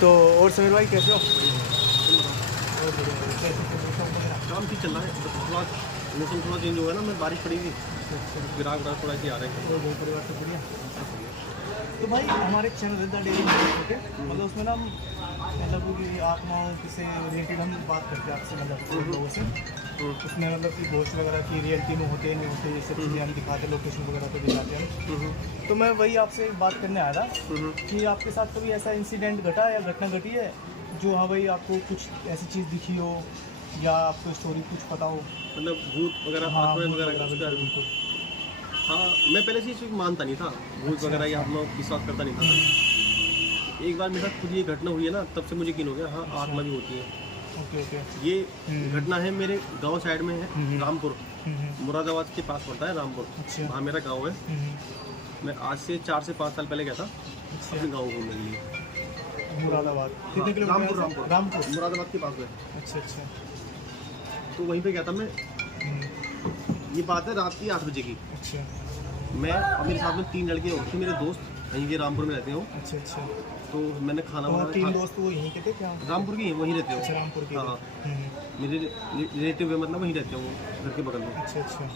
तो और समीर भाई कैसे हो? काम ठीक चल रहा है, थोड़ा मौसम थोड़ा चेंज हुआ है ना, मैं बारिश पड़ी थी, ग्राहक थोड़ा सी आ रहे हैं। और परिवार सब बढ़िया। तो भाई हमारे चैनल है द डेली छोटे, मतलब उसमें ना हम मतलब कि आत्माओं से रिलेटेड हम बात करते हैं आपसे, मतलब लोगों से। उसमें मतलब कि घोस्ट वगैरह की रियलिटी में होते नहीं होते, ये सब चीज़ें हम दिखाते हैं, लोकेशन वगैरह को दिखाते हैं। तो मैं वही आपसे बात करने आया था कि आपके साथ कभी ऐसा इंसिडेंट घटा या घटना घटी है जो हाँ भाई आपको कुछ ऐसी चीज़ दिखी हो या आपको स्टोरी कुछ पता हो? मतलब भूत वगैरह, हाँ, आत्माएं भूत वगैरह वगैरह, उसका। बिल्कुल। हाँ, मैं पहले से ये मानता नहीं था, भूत वगैरह या आत्मा विश्वास करता नहीं था। एक बार मेरे साथ खुद ये घटना हुई है ना, तब से मुझे यकीन हो गया हाँ आत्मा भी होती है। Okay okay. ये घटना है मेरे गांव साइड में है, रामपुर, मुरादाबाद के पास पड़ता है रामपुर। अच्छा। वहाँ मेरा गांव है। मैं आज से 4 से 5 साल पहले गया था अपने गाँव घूमने के लिए। मुरादाबाद कितने हाँ, किलोमीटर? रामपुर रामपुर रामपुर मुरादाबाद के पास में। अच्छा अच्छा। तो वहीं पे गया था मैं। ये बात है रात की 8 बजे की। अच्छा मैं और मेरे साथ में 3 लड़के और थे मेरे दोस्त, वहीं के रामपुर में रहते हो। अच्छा अच्छा। तो मैंने खाना और वाना 3 दोस्त वो यहीं के थे क्या? रामपुर के वहीं रहते अच्छा, हो। रामपुर के हाँ, थे। मेरे रिलेटिव है, मतलब वहीं रहते हो, वो घर के बगल में अच्छा अच्छा।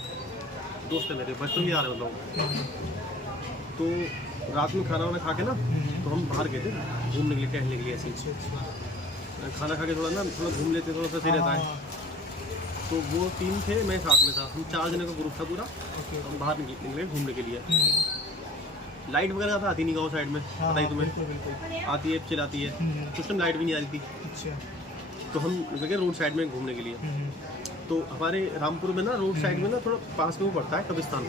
दोस्त है मेरे, बचपन के यार है मतलब। तो रात में खाना वाना खा के ना, तो हम बाहर गए थे घूमने के लिए, टहलने के लिए ऐसे ही। अच्छा अच्छा। खाना खा के थोड़ा घूम लेते, थोड़ा सा सही रहता है। तो वो 3 थे, मैं साथ में था, हम 4 जने का ग्रुप था पूरा। हम बाहर निकले घूमने के लिए। लाइट वगैरह तो आती नहीं गाँव साइड में, पता ही तुम्हें। बिल्कुल बिल्कुल। आती है, चलाती है, कुछ टाइम लाइट भी नहीं आ रही थी। अच्छा। तो हम निकल गए रोड साइड में घूमने के लिए। तो हमारे रामपुर में ना रोड साइड में ना थोड़ा पास में वो पड़ता है कब्रिस्तान।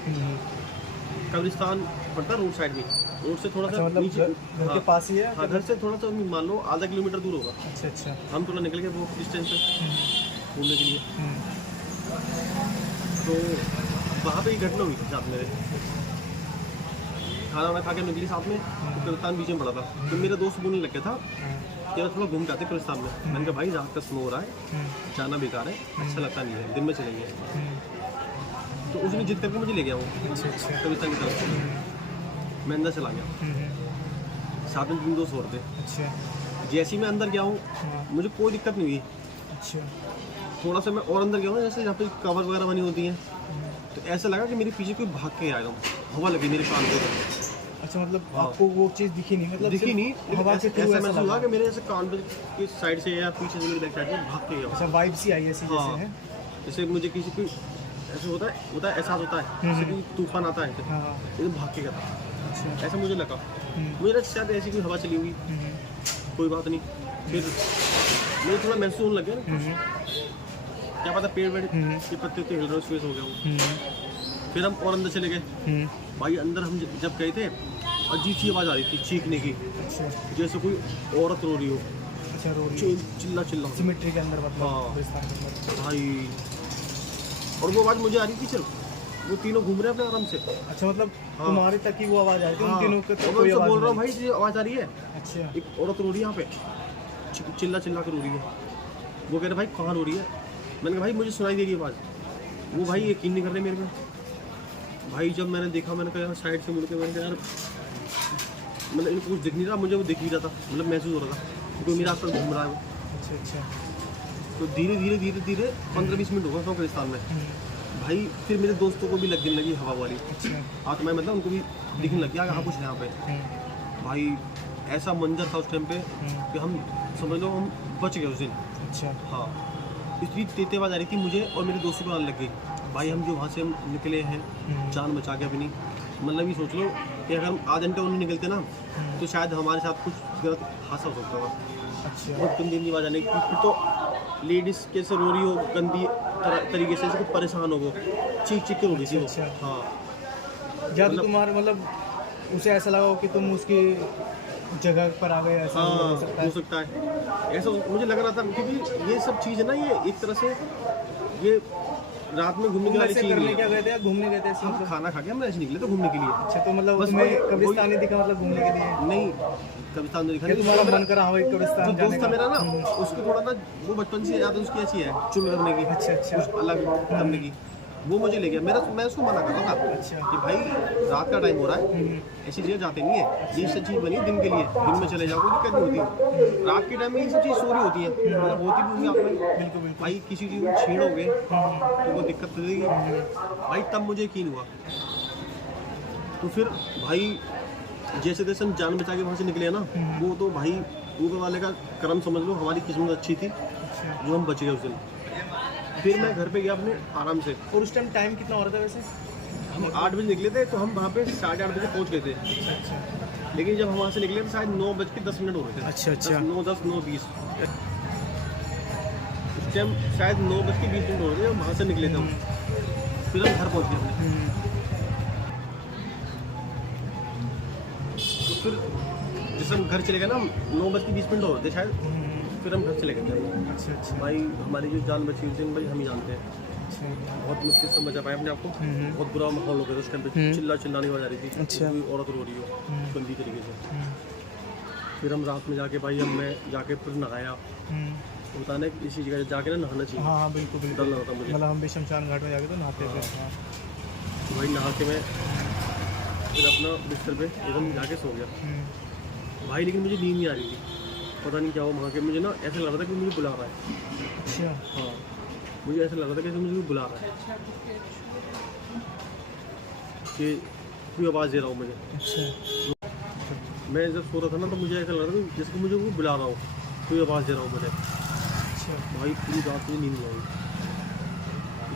कब्रिस्तान पड़ता है रोड साइड में, रोड से थोड़ा सा मतलब नीचे। घर के पास ही है? हाँ, घर से थोड़ा सा मान लो आधा किलोमीटर दूर होगा। अच्छा अच्छा। हम थोड़ा निकल गए वो डिस्टेंस पे घूमने के लिए। तो वहाँ पे एक घटना हुई थी साथ मेरे। खाना वाना खा के निकली साथ में, तो कब्रिस्तान बीच में पड़ा था। तो मेरा दोस्त बोलने लग गया था कि थोड़ा घूम के आते कब्रिस्तान में। मैंने कहा भाई रात का स्नो हो रहा है, जाना बेकार है, अच्छा लगता नहीं है, दिन में चलेंगे। तो उसने जिद करके मुझे ले गया वो अच्छा अच्छा। कब्रिस्तान की तरफ। मैं अंदर चला गया, साथ में 3 दोस्त और थे। अच्छा। जैसे ही मैं अंदर गया हूँ, मुझे कोई दिक्कत नहीं हुई। अच्छा। थोड़ा सा मैं और अंदर गया हूँ, जैसे यहाँ पे कवर वगैरह बनी होती हैं, तो ऐसा लगा कि मेरे पीछे कोई भाग के आएगा, हवा लगी मेरे कान पे। अच्छा, मतलब आपको वो चीज़ दिखी नहीं? मतलब दिखी नहीं, हवा के थ्रू ऐसा ऐसा महसूस हुआ लगा? कि मेरे ऐसे कान पे की साइड से या पीछे से मेरी बैक साइड में भाग के गया। अच्छा, वाइब सी आई ऐसी हाँ, जैसे है? जैसे मुझे किसी कोई ऐसे होता है एहसास होता है, जैसे कि तूफान आता है, हाँ। एकदम भाग के गया था। अच्छा। ऐसा मुझे लगा। मुझे लगा शायद ऐसी कोई हवा चली हुई, कोई बात नहीं। फिर मुझे थोड़ा महसूस होने लग गया ना, क्या पता पेड़ वेड़ के पत्ते हिल रहे, स्पेस हो गया वो। फिर हम और अंदर चले गए। भाई अंदर हम जब गए थे, अजीब सी आवाज़ आ रही थी चीखने की, अच्छा। जैसे कोई औरत रो रही हो। अच्छा, रो रही है। चिल्ला सिमेट्री के अंदर, मतलब हाँ। कब्रिस्तान के अंदर। भाई, और वो आवाज़ मुझे आ रही थी सिर्फ, वो तीनों घूम रहे हैं अपने आराम से। अच्छा, मतलब हाँ। तुम्हारे तक ही वो आवाज़ आई थी? हाँ, उन तीनों के और तक मैं कोई उनसे आवाज़ बोल रहा हूँ नहीं? भाई ये आवाज़ आ रही है, अच्छा। एक औरत रो रही है यहाँ पे, चिल्ला कर रो रही है। वो कह रहे भाई कहाँ रो रही है? मैंने कहा भाई मुझे सुनाई दे रही है आवाज़। वो भाई यकीन नहीं कर रहे मेरे पे। भाई जब मैंने देखा, मैंने कहा यार साइड से मुड़ के, मैंने कहा यार मतलब इनको कुछ दिख नहीं रहा, मुझे वो दिख ही रहा था, मतलब महसूस हो रहा था कोई मेरे आस पास घूम रहा है वो। अच्छा अच्छा। तो धीरे धीरे 15-20 मिनट होगा कब्रिस्तान में। भाई फिर मेरे दोस्तों को भी लगने लगी हवा वाली अच्छा। आत्माएं, मतलब उनको भी दिखने लग गया हाँ कुछ है यहाँ पे। भाई ऐसा मंजर था उस टाइम पे कि हम समझ लो हम बच गए उस दिन। अच्छा। हाँ, इतनी तेज आवाज़ आ रही थी मुझे और मेरे दोस्तों को आने लग गई। भाई हम जो वहाँ से हम निकले हैं जान बचा के अपनी, मतलब ये सोच लो कि अगर हम आधे घंटे उन्हें निकलते ना, तो शायद हमारे साथ कुछ गलत हादसा हो सकता था। अच्छा। बहुत गंदी आवाज़ आने की। फिर तो लेडीज़ कैसे रो रही हो गंदी तरीके से, जैसे परेशान हो, वो चीख के रो रही थी वो। अच्छा। हाँ, या तो तुम्हारे मतलब उसे ऐसा लगा हो कि तुम उसकी जगह पर आ गए, ऐसा हाँ हो सकता हो है? सकता है, ऐसा मुझे लग रहा था, क्योंकि ये सब चीज़ है ना, ये एक तरह से ये रात में घूमने की वाली ऐसे चीज़ करने नहीं क्या है। गए थे या घूमने गए थे ऐसे हम मतलब? खाना खा के हम ऐसे निकले तो घूमने के लिए। अच्छा, तो मतलब बस तुम्हें वही- कब्रिस्तान नहीं दिखा, मतलब घूमने के लिए? नहीं, कब्रिस्तान में दिखा क्या नहीं। तुम्हारा मन करा हाँ भाई जो कब्रिस्तान जाने दोस्त था का? मेरा ना, उसको थोड़ा ना वो बचपन से याद है उसकी ऐसी है चुल करने की, अच्छा अच्छा। कुछ अलग करने की। वो मुझे ले गया। मैं उसको मना कर रहा था अच्छा। कि भाई रात का टाइम हो रहा है, ऐसी जगह जाते नहीं है, ये सब चीज़ बनी है दिन के लिए, दिन में चले जाओ कोई दिक्कत नहीं होती। रात के टाइम में ये सब चीज़ चोरी होती है, मतलब होती भी होंगी आप में। बिल्कुल बिल्कुल। भाई किसी चीज़ में छेड़ोगे तो वो दिक्कत हो जाएगी भाई। तब मुझे यकीन हुआ, तो फिर भाई जैसे तैसे हम जान बचा के वहाँ से निकले ना, वो तो भाई ऊपर वाले का करम समझ लो, हमारी किस्मत अच्छी थी अच्छा। जो हम बच गए उस दिन। फिर मैं घर पे गया अपने आराम से। और उस टाइम टाइम कितना हो रहा था वैसे? हम 8 बजे निकले थे, तो हम वहाँ पे 8:30 बजे पहुँच गए थे। अच्छा। लेकिन जब हम वहाँ से निकले तो शायद 9:10 हो रहे थे। अच्छा, अच्छा। 9:10 9:20 उस टाइम शायद 9:20 हो रहे थे, हम वहाँ से निकले थे हम। फिर हम घर पहुँच गए अपने। तो फिर जैसे हम घर चले गए ना, 9:20 हो रहे थे शायद, फिर हम घर चले गए थे। अच्छा अच्छा। भाई हमारी जो जान बची उस दिन भाई हम ही जानते हैं। अच्छा। बहुत मुश्किल से बचा पाए अपने आप को। बहुत बुरा माहौल हो गया था उस टाइम पे, चिल्लाने की आवाज़ आ रही थी। अच्छा। कोई औरत रो रही हो गंदी तरीके से। फिर हम रात में जाके भाई मैं जाके फिर नहाया। होता ना कि इसी जगह जाके ना नहाना चाहिए। हाँ बिल्कुल डर बिल्कुल। लग रहा था मुझे। मतलब हम भी शमशान घाट में जाके तो नहाते थे। हाँ। तो भाई नहा के मैं फिर अपना बिस्तर पे एकदम जाके सो गया भाई। लेकिन मुझे नींद नहीं आ रही थी, पता नहीं क्या हुआ वहाँ के। मुझे ना ऐसा लग रहा था कि मुझे बुला रहा है। अच्छा। हाँ, मुझे ऐसा लग रहा था कि मुझे कोई बुला रहा है, कि कोई आवाज़ दे रहा हूँ मुझे। अच्छा। मैं जब सो रहा था ना, तो मुझे ऐसा लग रहा था जैसे कि मुझे कोई बुला रहा हो, कोई आवाज़ दे रहा हूँ मुझे। अच्छा। भाई पूरी रात मुझे नींद नहीं आई।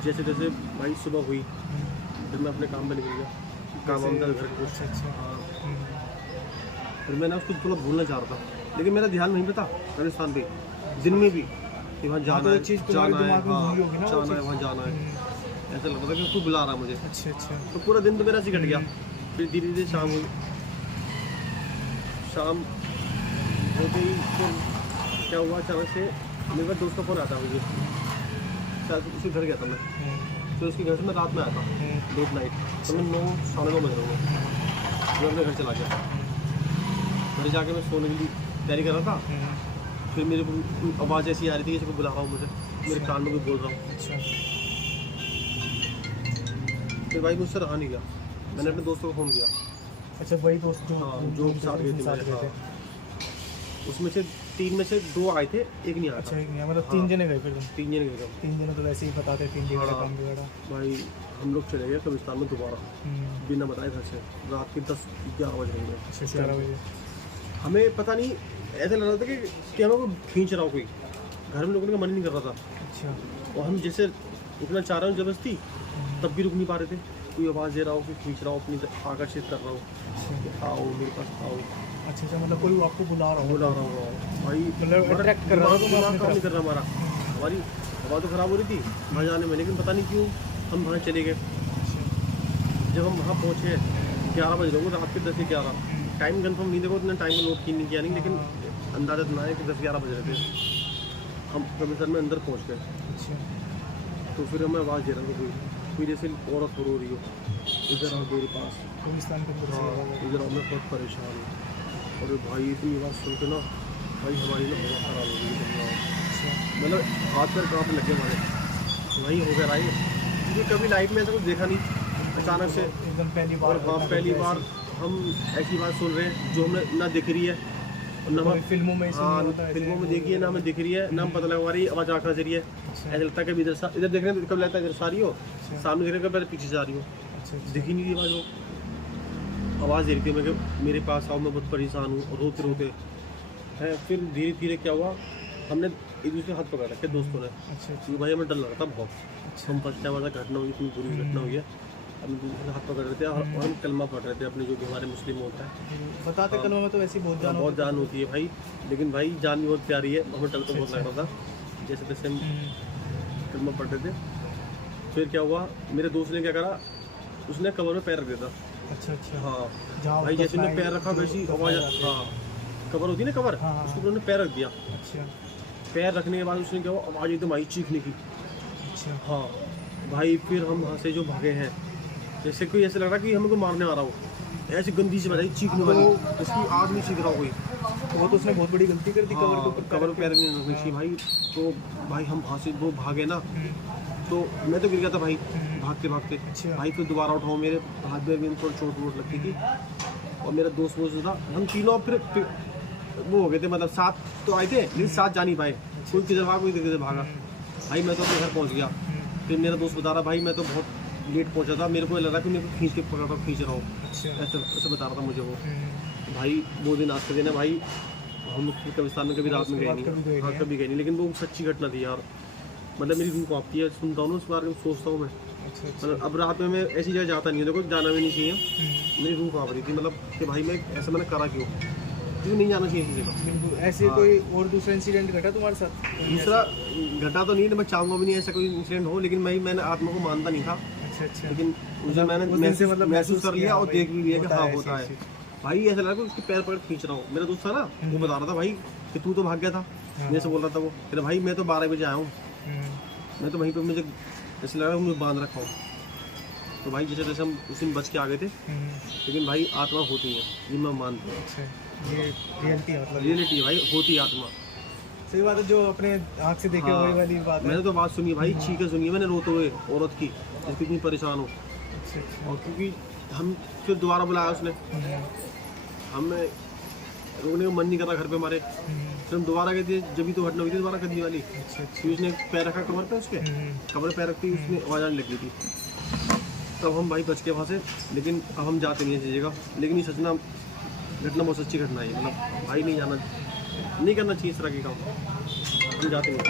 जैसे जैसे भाई सुबह हुई, फिर मैं अपने काम पे निकल गया, काम वाम था घर के कुछ। अच्छा अच्छा। हाँ, फिर मैंने उसको थोड़ा भूलना चाह रहा था, लेकिन मेरा ध्यान वहीं पे था राजस्थान पे, दिन में भी कि वहाँ जाना है, चीज़ जाना है, दिमाग में हाँ, घूमी होगी ना वो जाना है, चीज़। वहाँ जाना है। ऐसा लगता था कि उसको बुला रहा है मुझे। अच्छा अच्छा। तो पूरा दिन तो मेरा ऐसे ही कट गया। फिर धीरे धीरे शाम हुई, शाम होते ही फिर क्या हुआ, अचानक से मेरे पास दोस्त का फ़ोन आता मुझे, शायद उसके घर गया था मैं। फिर उसके घर से मैं रात में आया था, लेट नाइट, तो मैं 9 साढ़े 9 बज रहा हूँ। मैं अपने घर चला गया। घर जाके मैं सोने के लिए तैयारी कर रहा था, फिर मेरे को आवाज़ ऐसी आ रही थी कि बुला रहा हूँ मुझे, मेरे कान में कोई बोल रहा हूँ। अच्छा। फिर भाई मुझसे रहा नहीं गया, मैंने अपने दोस्तों को फ़ोन किया। अच्छा वही दोस्त जो हाँ, जो साथ गए थे मेरे। हाँ, उसमें से 3 में से 2 आए थे, एक नहीं आया अच्छा था। एक नहीं है, मतलब 3 जने गए फिर तुम? 3 जने गए थे। 3 जने तो वैसे ही बताते 3 बिगड़ा हाँ। काम बिगड़ा। भाई हम लोग चले गए कब्रिस्तान में दोबारा, बिना बताए घर से। रात के 10-11 बज रहे हैं। अच्छा 11 बजे। हमें पता नहीं, ऐसा लग रहा था कि हमें कोई खींच रहा हो कोई। घर में लोगों का मन ही नहीं कर रहा था, अच्छा। और हम जैसे रुकना चाह रहे हो जबरदस्ती, तब भी रुक नहीं पा रहे थे। कोई आवाज़ दे रहा हो, कोई खींच रहा हो, अपनी तरफ आकर्षित कर रहा हो कि आओ मेरे पास आओ। अच्छा अच्छा, मतलब कोई आपको बुला रहा हो? बुला रहा हूँ भाई, मतलब attract कर रहा था तो दिमाग अपनी काम नहीं तरफ। कर रहा हमारा। हमारी हवा तो ख़राब हो रही थी वहाँ जाने में, लेकिन पता नहीं क्यों हम वहाँ चले गए। जब हम वहाँ पहुँचे 11 बज रहे होंगे, रात के 10 या 11। टाइम कंफर्म नहीं, देखो इतना टाइम का नोट नहीं किया नहीं, लेकिन अंदाजा इतना है कि 10-11 बज रहे थे। हम कब्रिस्तान में अंदर पहुँच गए। अच्छा। तो फिर हमें आवाज़ दे रहा था कोई जैसे औरत रो रही हो, इधर आओ मेरे पास। कब्रिस्तान के अंदर से हाँ, आवाज़ आई। इधर आओ, मैं बहुत परेशान हूँ। और भाई इतनी आवाज़ सुन के ना भाई हमारी ना बहुत ख़राब हो गई। अच्छा। मतलब हाथ पैर काँपने लग गए हमारे। वहीं हो गया भाई, क्योंकि कभी लाइफ में ऐसा कुछ देखा नहीं, अचानक से। एकदम पहली बार। और हाँ, पहली बार हम ऐसी बात सुन रहे हैं जो हमें ना दिख रही है, और ना कोई फिल्मों में हाँ, फिल्मों में देखी है, ना हमें दिख रही है, ना हम पता लगा हमारी आवाज़ आँख से रही है। ऐसा लगता है कभी इधर देख रहे हैं, कभी लगता है इधर से आ रही हो, सामने देख रहे हैं कभी पीछे से आ रही हो। अच्छा अच्छा। दिख ही नहीं रही आवाज़। वो आवाज़ दे रही थी मैं कि मेरे पास आओ, मैं बहुत परेशान हूँ, और रोते रोते है। फिर धीरे धीरे क्या हुआ, हमने एक दूसरे हाथ पकड़ रखे दोस्तों ने। अच्छा अच्छा। भाई हमें डर लगा था बहुत। हम फर्स्ट टाइम ऐसा घटना हुई, इतनी बुरी घटना हुई है। हम दूसरे हाथ पकड़ रहे थे और हम कलमा पढ़ रहे थे अपने, जो कि हमारे मुस्लिम होता है। बताते कलमा में तो वैसे ही बहुत जान बहुत जान होती है भाई, लेकिन भाई जान भी बहुत प्यारी है। हमें डर तो बहुत लग रहा था, जैसे तैसे हम कलमा पढ़ रहे थे। फिर क्या हुआ, मेरे दोस्त ने क्या करा, उसने कवर में पैर रख दिया था। अच्छा अच्छा। हाँ जहाँ भाई, जैसे उसने पैर रखा वैसी आवाज़। हाँ। हाँ, कवर होती है ना कवर, हाँ, हाँ। उसको उन्होंने पैर रख दिया। अच्छा पैर रखने के बाद उसने क्या हुआ, आवाज़ एकदम आई चीखने की। अच्छा। हाँ भाई, फिर हम वहाँ से जो भागे हैं, जैसे कोई ऐसे लग रहा कि हमें कोई मारने आ रहा हो, ऐसी गंदी सी बताई चीखने वाली, उसकी आग नहीं चीख रहा हो कोई। वो तो उसने बहुत बड़ी गलती कर दी, कवर के ऊपर कवर पैर नहीं रखनी चाहिए भाई। तो भाई हम वहाँ से वो भागे ना, तो मैं तो गिर गया था भाई भागते भागते। अच्छा। भाई फिर दोबारा उठाओ, मेरे हाथ में भी थोड़ी चोट वोट लगती थी। और मेरा दोस्त वोस्त था, हम तीनों फिर वो हो गए थे, मतलब 7 तो आए थे लेकिन 7 जा नहीं पाए। कोई किधर भागा, कोई किधर भागा। भाई मैं तो अपने घर पहुँच गया। फिर मेरा दोस्त बता रहा भाई मैं तो बहुत लेट पहुँचा था, मेरे को लगा कि मेरे को खींच के पकड़ा, खींच रहा हूँ, अच्छा। ऐसे बता रहा था मुझे वो। भाई वो दिन आज के दिन है भाई, हम फिर कब्रिस्तान में कभी रात में गए नहीं। हाँ कभी गए नहीं, लेकिन वो सच्ची घटना थी यार। मतलब मेरी रूह कांपती है, सुनता हूँ ना उस बारे में, सोचता हूँ मैं। अच्छा मतलब अब रात में मैं ऐसी जगह जाता नहीं हूँ, देखो जाना भी नहीं चाहिए। मेरी रूह कांप रही थी, मतलब कि भाई मैं ऐसा मैंने करा क्यों, क्यों नहीं जाना चाहिए ऐसी जगह। बिल्कुल। ऐसे हाँ। कोई और दूसरा इंसिडेंट घटा तुम्हारे साथ? दूसरा घटा तो नहीं, मैं चाहूँगा भी नहीं ऐसा कोई इंसिडेंट हो, लेकिन मैंने आत्मा को मानता नहीं था। अच्छा अच्छा। लेकिन मुझे मैंने वो दिन से मतलब महसूस कर लिया और भाई देख भी लिया कि हाँ है होता ऐसी है। चीज़। भाई ऐसा लगा कि उसके पैर पकड़ खींच रहा हूँ। मेरा दोस्त था ना, वो बता रहा था भाई कि तू तो भाग गया था, मेरे से बोल रहा था वो। फिर भाई मैं तो 12 बजे आया हूँ, मैं तो वहीं पे मुझे ऐसा लगा मुझे बांध रखा हूँ। तो भाई जैसे जैसे हम उस दिन बच के आ गए थे, लेकिन भाई आत्मा होती है, ये मैं मानता हूँ। अच्छा, ये रियलिटी है मतलब। रियलिटी है भाई, होती है आत्मा। सही बात है, जो अपने आँख से देखे हाँ, वही वाली बात है। मैंने तो बात सुनी भाई, चीखें सुनी है मैंने रोते हुए औरत की, जिसकी इतनी परेशान हो। अच्छा अच्छा। और क्योंकि हम फिर दोबारा बुलाया उसने, हमें रोने का मन नहीं कर रहा घर पे हमारे, फिर हम दोबारा गए थे, जब भी तो घटना हुई थी दोबारा करने वाली। अच्छा अच्छा। फिर उसने पैर रखा कमर पे, उसके कमर पे पैर रखती उसने आवाज़ आने लग गई थी। तब हम भाई बच के वहाँ से, लेकिन अब हम जाते नहीं ऐसी जगह। लेकिन ये सच ना घटना बहुत सच्ची घटना है, मतलब भाई नहीं जाना, नहीं करना चाहिए इस तरह के काम, हम जाते नहीं।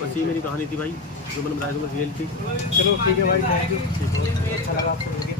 बस ये मेरी कहानी थी भाई, जो मैंने बताया तुम्हें रियल थी। चलो ठीक है भाई, थैंक यू। अच्छा लगा आपसे मिलके।